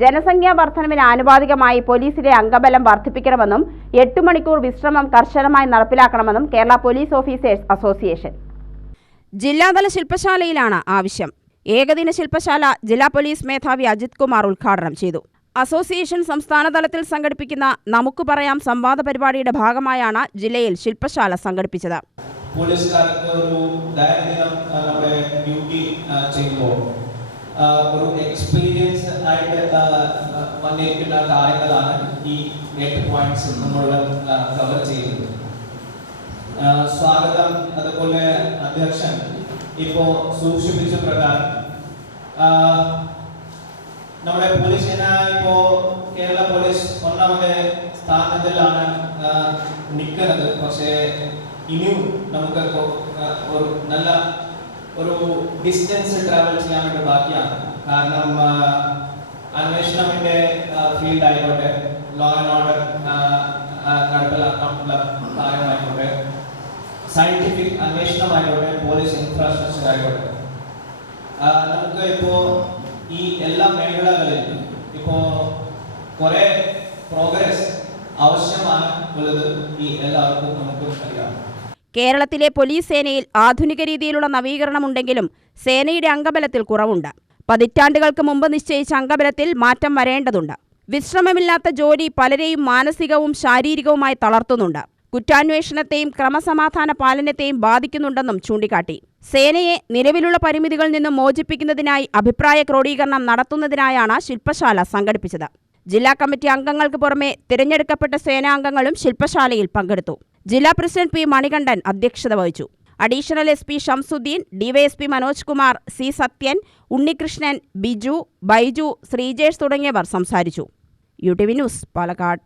ജനസംഖ്യാ വർധനവിന് ആനുപാതികമായി പോലീസിലെ അംഗബലം വർദ്ധിപ്പിക്കണമെന്നും എട്ട് മണിക്കൂർ വിശ്രമം കർശനമായി നടപ്പിലാക്കണമെന്നും കേരള പോലീസ് ഓഫീസേഴ്സ് അസോസിയേഷൻ. ജില്ലാതല ശില്പശാലയിലാണ് ആവശ്യം. ഏകദിന ശില്പശാല ജില്ലാ പോലീസ് മേധാവി അജിത് കുമാർ ഉദ്ഘാടനം ചെയ്തു. അസോസിയേഷൻ സംസ്ഥാനതലത്തിൽ സംഘടിപ്പിക്കുന്ന നമുക്ക് പറയാം സംവാദ പരിപാടിയുടെ ഭാഗമായാണ് ജില്ലയിൽ ശില്പശാല സംഘടിപ്പിച്ചത്. പോലീസുകാർക്ക് ഒരു ദൈനംദിനം ആ, നമ്മുടെ ഡ്യൂട്ടി ചെയ്യുമ്പോൾ ഒരു എക്സ്പീരിയൻസ് ആയിട്ട് വന്നിരിക്കുന്ന കാര്യങ്ങളാണ് ഈ എട്ട് പോയിന്റ്സ് നമ്മൾ കവർ ചെയ്യുന്നത്. സ്വാഗതം. അതുപോലെ അധ്യക്ഷൻ ഇപ്പോ സൂക്ഷിപ്പിച്ച പ്രകാരം. നമ്മുടെ പോലീസ് സേന ഇപ്പോ കേരള പോലീസ് ഒന്നാമത്തെ സ്ഥാനത്തിലാണ് നിൽക്കുന്നത്. പക്ഷേ ഇനിയും നമുക്ക് ഒരു നല്ല ഒരു ഡിസ്റ്റൻസ് ട്രാവൽ ചെയ്യാൻ വേണ്ടി ബാക്കിയാണ്. കാരണം ആ, അന്വേഷണത്തിന്റെ ഫീൽഡ് ആയിക്കോട്ടെ ലോ ആൻഡ് ഓർഡർ നടപ്പിലാക്കാനുള്ള കാര്യമായിക്കോട്ടെ സയന്റിഫിക് അന്വേഷണമായിക്കോട്ടെ പോലീസ് ഇൻഫ്രാസ്ട്രക്ചർ ആയിക്കോട്ടെ. നമുക്ക് ഇപ്പോ ഈ എല്ലാ മേഖലകളിലും ഇപ്പോ കുറെ പ്രോഗ്രസ് ആവശ്യമാണ് ഉള്ളത് ഈ എല്ലാവർക്കും നമുക്ക് കേരളത്തിലെ പോലീസ് സേനയിൽ ആധുനിക രീതിയിലുള്ള നവീകരണമുണ്ടെങ്കിലും സേനയുടെ അംഗബലത്തിൽ കുറവുണ്ട്. പതിറ്റാണ്ടുകൾക്ക് മുമ്പ് നിശ്ചയിച്ച അംഗബലത്തിൽ മാറ്റം വരേണ്ടതുണ്ട്. വിശ്രമമില്ലാത്ത ജോലി പലരെയും മാനസികവും ശാരീരികവുമായി തളർത്തുന്നുണ്ട്. കുറ്റാന്വേഷണത്തെയും ക്രമസമാധാന പാലനത്തെയും ബാധിക്കുന്നുണ്ടെന്നും ചൂണ്ടിക്കാട്ടി. സേനയെ നിലവിലുള്ള പരിമിതികളിൽ നിന്നും മോചിപ്പിക്കുന്നതിനായി അഭിപ്രായ ക്രോഡീകരണം നടത്തുന്നതിനായാണ് ശില്പശാല സംഘടിപ്പിച്ചത്. ജില്ലാ കമ്മിറ്റി അംഗങ്ങൾക്ക് പുറമെ തിരഞ്ഞെടുക്കപ്പെട്ട സേനാംഗങ്ങളും ശില്പശാലയിൽ പങ്കെടുത്തു. ജില്ലാ പ്രസിഡന്റ് പി മണികണ്ഠൻ അധ്യക്ഷത വഹിച്ചു. Additional S P Shamsuddin DySP Manoj Kumar C Sathyan Unnikrishnan Biju Baiju Sreejesh തുടങ്ങിയവർ സംസാരിച്ചു. U T V news Palakkad.